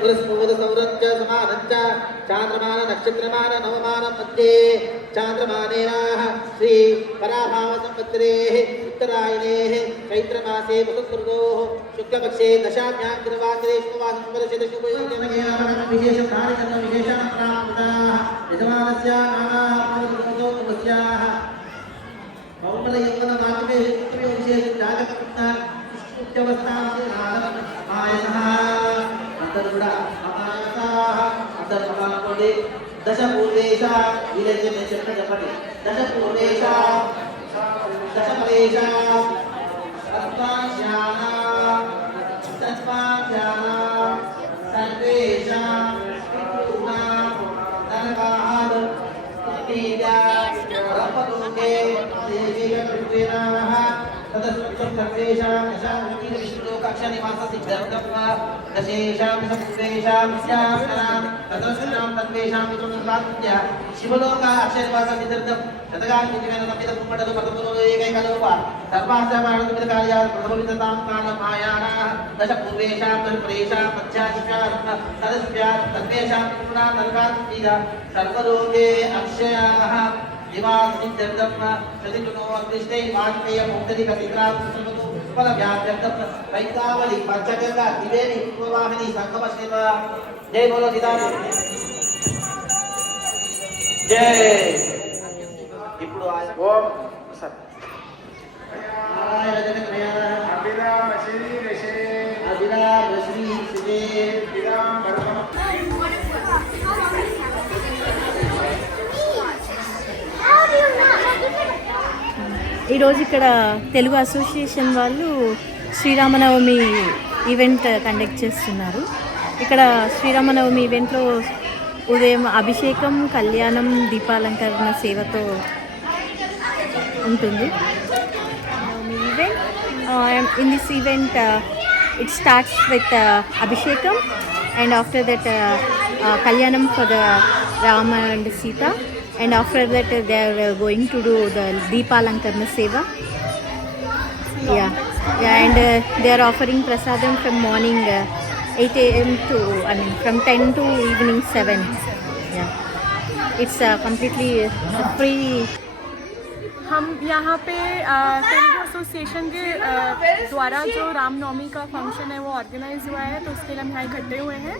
पुरस्पोदसौरञ्च समानञ्च चान्द्रमान नक्षत्रमान नवमान मध्ये चान्द्रमानेनाः श्री पराभावसंवत्सरेः उत्तरायणेः चैत्रमासे वसुकृतोः शुक्लपक्षे दशाभ्यां गिरवासरे शुभवासंवरसित शुभयोजनमेन विशेषकार्यक्रम विशेषान् प्राप्ताः यजमानस्य नामापूर्वोत्तमस्याः पौर्णयौवनमागमे उत्तमयो विशेषं जागतपुत्रान् उच्चवस्थां आयसः अंतर्गुण अपायसाः अंतर्गुणाकोडे दश पूर्वेशा विरजन चक्र जपति दश पूर्वेशा दश परेशा तत्त्वाज्ञाना सर्वेशा पितॄणा नरकाः स्तुतिया ब्रह्मलोके देवी कृतेनाः तदस्तं सर्वेषां यशामती विष्णुलोकाक्षनिवाससिद्धर्थं दशेषां सप्तेषां स्यामनां तदस्नां तद्वेषां विष्णुनिर्वाद्य शिवलोका अक्षरवाससिद्धर्थं शतकान्तिमेनमिदकुम्मडल पदमुलो एकैकलोपा सर्वास्यामानन्दमिदकार्या प्रथमविदतां कालमायानाः दश पूर्वेषां तर्परेषां मध्यादिशां तदस्यां तद्वेषां विष्णुना नरकान्तिदा सर्वलोके अक्षयाः निवासित्यर्थं प्रतिजुनो अग्निष्ठै वाजपेय मुक्तदि कतिग्राम सर्वतो फलव्याप्त्यर्थं वैतावली पंचगंगा त्रिवेणी पूर्ववाहिनी संगमश्रेवा जय बोलो सीताराम जय ఇప్పుడు ఓం సత్ నారాయణ జనకమయ అభిరామ శ్రీ ఋషే అభిరామ శ్రీ శ్రీ విరామ పరమ ఈరోజు ఇక్కడ తెలుగు అసోసియేషన్ వాళ్ళు శ్రీరామనవమి ఈవెంట్ కండక్ట్ చేస్తున్నారు. ఇక్కడ శ్రీరామనవమి ఈవెంట్లో ఉదయం అభిషేకం, కళ్యాణం, దీపాలంకరణ సేవతో ఉంటుంది. In this event it starts with abhishekam and after that kalyanam for the Rama and Sita, and after that they are going to do the deepalankarna seva. And they are offering prasadam from morning 8 a.m. to from 10 to evening 7. It's completely free. हम यहाँ पे Telugu association के द्वारा जो रामनवमी का function है वो organise हुआ है, तो उसके लिए हम यहाँ इकट्ठे हुए हैं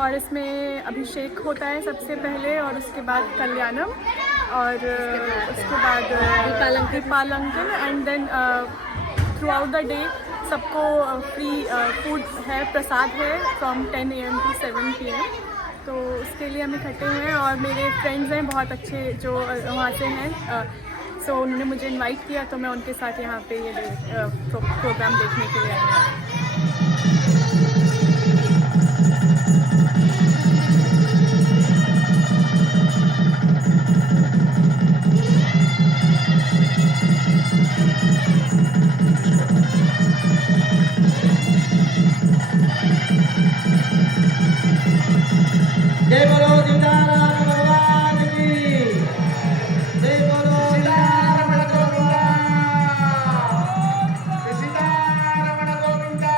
और इसमें अभिषेक होता है सबसे पहले और उसके बाद कल्याणम और उसके बाद दीपालंकन and then throughout the day सबको फ्री फूड है, प्रसाद है फ्रॉम 10 AM to 7 PM. तो उसके लिए हम इकट्ठे हुए हैं और मेरे फ्रेंड्स हैं बहुत अच्छे जो वहाँ से हैं, सो उन्होंने मुझे इनवाइट किया तो मैं उनके साथ यहाँ पे ये प्रोग्राम देखने के लिए आई हूँ. जय बोलो सीताराम भगवान की जय बोलो Sitharaman Govinda Sitharaman Govinda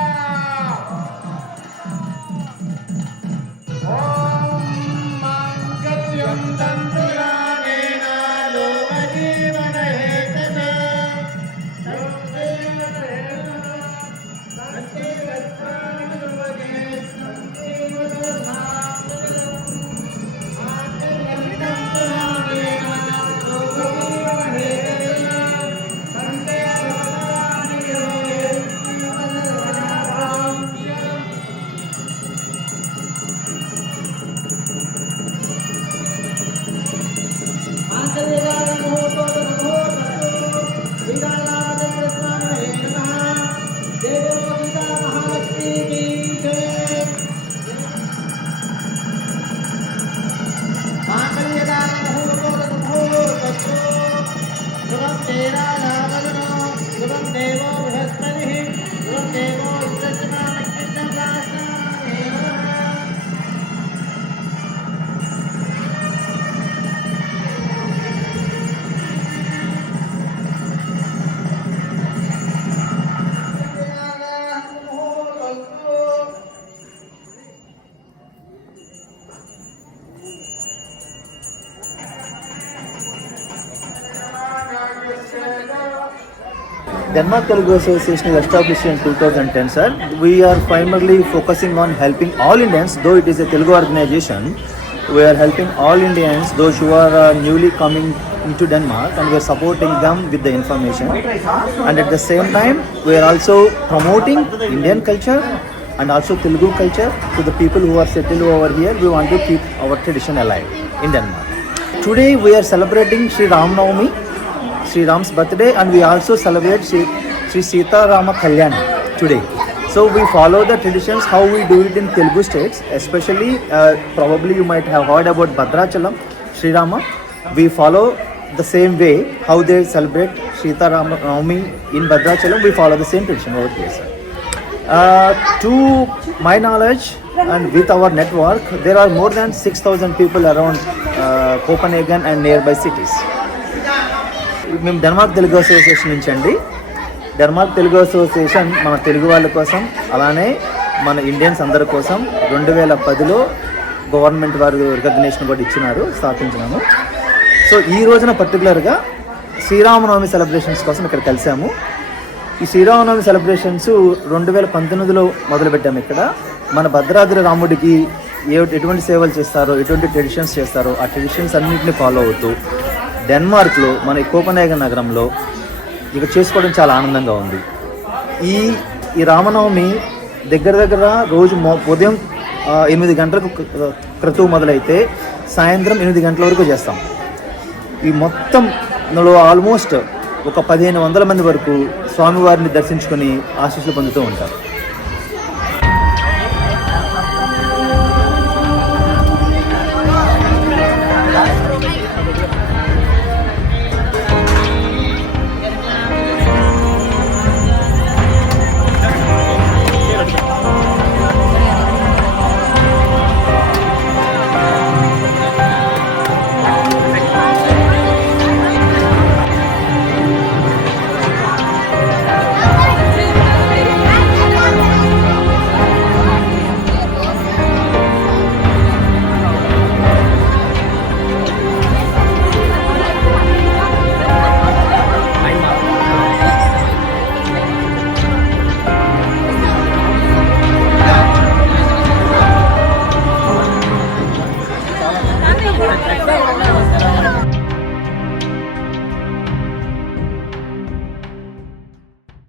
Denmark Telugu Association is established in 2010, sir. We are primarily focusing on helping all Indians, though it is a Telugu organization. We are helping all Indians, those who are newly coming into Denmark, and we are supporting them with the information. And at the same time, we are also promoting Indian culture and also Telugu culture to the people who are settled over here. We want to keep our tradition alive in Denmark. Today we are celebrating Sri Ram Navami, Sri Ram's birthday, and we also celebrate Sri Sita Rama Kalyanam today. So we follow the traditions how we do it in Telugu states, especially probably you might have heard about Bhadrachalam, Sri Rama. We follow the same way how they celebrate Sita Rama Navami in Bhadrachalam. We follow the same tradition over here, sir. To my knowledge and with our network, there are more than 6,000 people around Copenhagen and nearby cities. మేము Denmark Telugu association నుంచి అండి. Denmark Telugu association మన తెలుగు వాళ్ళ కోసం, అలానే మన Indians అందరి కోసం 2010లో గవర్నమెంట్ వారు రికగ్నేషన్ కూడా ఇచ్చినారు, స్థాపించినాము. సో ఈ రోజున పర్టికులర్గా శ్రీరామనవమి సెలబ్రేషన్స్ కోసం ఇక్కడ కలిసాము. ఈ శ్రీరామనవమి సెలబ్రేషన్స్ 2019లో మొదలుపెట్టాము. ఇక్కడ మన భద్రాద్రి రాముడికి ఎటువంటి సేవలు చేస్తారో, ఎటువంటి ట్రెడిషన్స్ చేస్తారో ఆ ట్రెడిషన్స్ అన్నింటినీ ఫాలో అవుతూ డెన్మార్క్లో మన కోపెన్హేగన్ నగరంలో ఇక్కడ చేసుకోవడం చాలా ఆనందంగా ఉంది. ఈ రామనవమి దగ్గర రోజు ఉదయం 8 గంటలకు క్రతువు మొదలైతే సాయంత్రం 8 గంటల వరకు చేస్తాం. ఈ మొత్తంలో ఆల్మోస్ట్ ఒక 1500 మంది వరకు స్వామివారిని దర్శించుకొని ఆశీస్సులు పొందుతూ ఉంటారు.